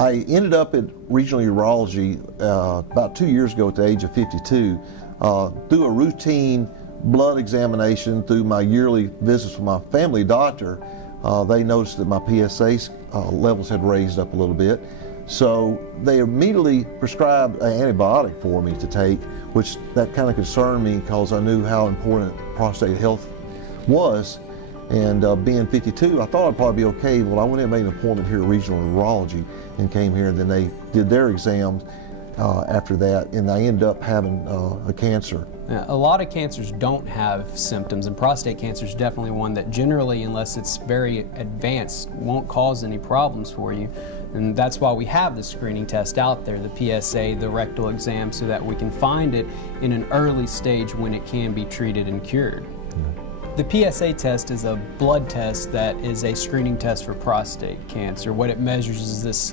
I ended up at Regional Urology about 2 years ago at the age of 52 through a routine blood examination through my yearly visits with my family doctor. They noticed that my PSA levels had raised up a little bit. So they immediately prescribed an antibiotic for me to take, which that kind of concerned me because I knew how important prostate health was. And being 52, I thought I'd probably be okay. Well, I went and made an appointment here at Regional Urology and came here, and then they did their exams after that, and I ended up having a cancer. Yeah, a lot of cancers don't have symptoms, and prostate cancer is definitely one that generally, unless it's very advanced, won't cause any problems for you. And that's why we have the screening test out there, the PSA, the rectal exam, so that we can find it in an early stage when it can be treated and cured. The PSA test is a blood test that is a screening test for prostate cancer. What it measures is this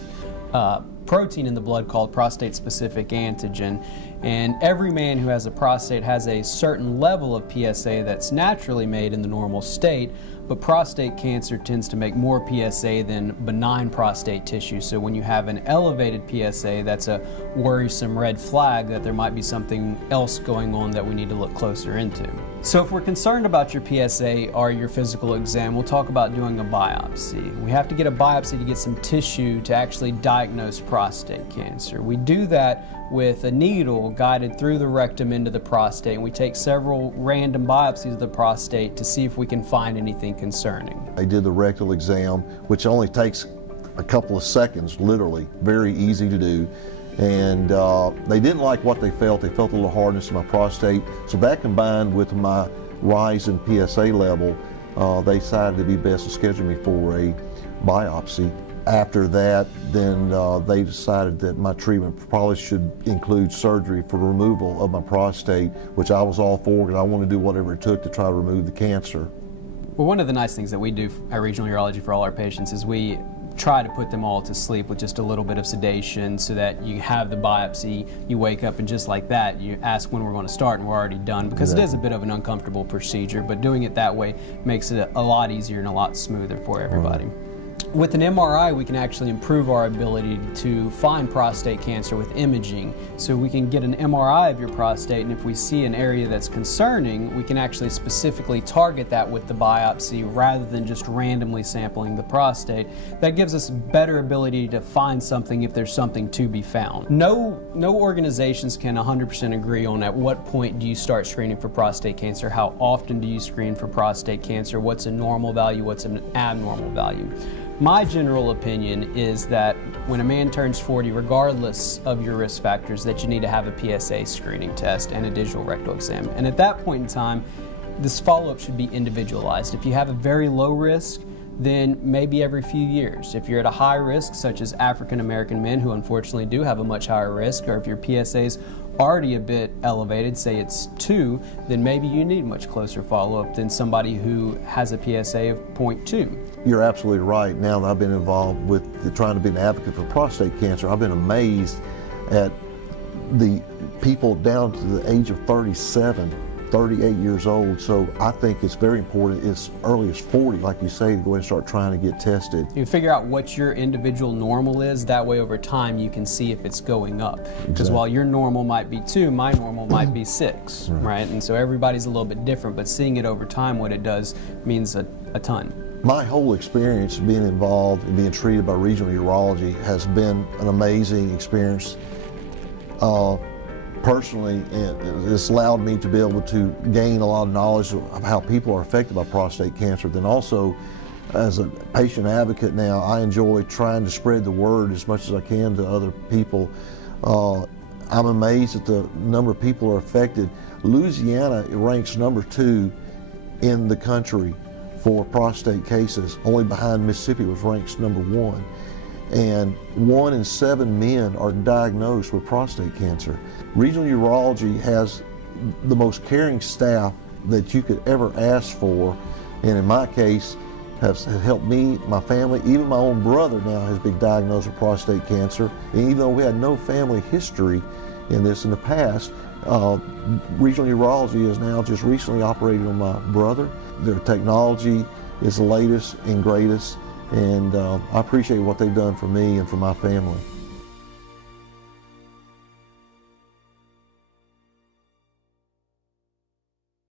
protein in the blood called prostate-specific antigen. And every man who has a prostate has a certain level of PSA that's naturally made in the normal state, but prostate cancer tends to make more PSA than benign prostate tissue. So when you have an elevated PSA, that's a worrisome red flag that there might be something else going on that we need to look closer into. So if we're concerned about your PSA or your physical exam, we'll talk about doing a biopsy. We have to get a biopsy to get some tissue to actually diagnose prostate cancer. We do that with a needle guided through the rectum into the prostate, and we take several random biopsies of the prostate to see if we can find anything concerning. I did the rectal exam, which only takes a couple of seconds, literally, very easy to do. And they didn't like what they felt. They felt a little hardness in my prostate. So that combined with my rise in PSA level, they decided it'd be best to schedule me for a biopsy. After that, then they decided that my treatment probably should include surgery for removal of my prostate, which I was all for because I want to do whatever it took to try to remove the cancer. Well, one of the nice things that we do at Regional Urology for all our patients is we try to put them all to sleep with just a little bit of sedation so that you have the biopsy, you wake up, and just like that, you ask when we're going to start and we're already done, because it is a bit of an uncomfortable procedure, but doing it that way makes it a lot easier and a lot smoother for everybody. Right. With an MRI, we can actually improve our ability to find prostate cancer with imaging. So we can get an MRI of your prostate, and if we see an area that's concerning, we can actually specifically target that with the biopsy rather than just randomly sampling the prostate. That gives us better ability to find something if there's something to be found. No organizations can 100% agree on at what point do you start screening for prostate cancer, how often do you screen for prostate cancer, what's a normal value, what's an abnormal value. My general opinion is that when a man turns 40, regardless of your risk factors, that you need to have a PSA screening test and a digital rectal exam. And at that point in time, this follow-up should be individualized. If you have a very low risk, then maybe every few years. If you're at a high risk, such as African American men who unfortunately do have a much higher risk, or if your PSA's already a bit elevated, say it's 2, then maybe you need much closer follow-up than somebody who has a PSA of 0.2. You're absolutely right. Now that I've been involved with trying to be an advocate for prostate cancer, I've been amazed at the people down to the age of 37, 38 years old. So I think it's very important as early as 40, like you say, to go ahead and start trying to get tested. You figure out what your individual normal is. That way over time you can see if it's going up. Because while your normal might be 2, my normal might be 6, right? And so everybody's a little bit different, but seeing it over time, what it does means a ton. My whole experience being involved and being treated by Regional Urology has been an amazing experience. Personally, it's allowed me to be able to gain a lot of knowledge of how people are affected by prostate cancer. Then also, as a patient advocate now, I enjoy trying to spread the word as much as I can to other people. I'm amazed at the number of people who are affected. Louisiana ranks number 2 in the country for prostate cases, only behind Mississippi, which ranks number 1. And 1 in 7 men are diagnosed with prostate cancer. Regional Urology has the most caring staff that you could ever ask for, and in my case, has helped me, my family, even my own brother now has been diagnosed with prostate cancer. And even though we had no family history in this in the past, Regional Urology has now just recently operated on my brother. Their technology is the latest and greatest, And I appreciate what they've done for me and for my family.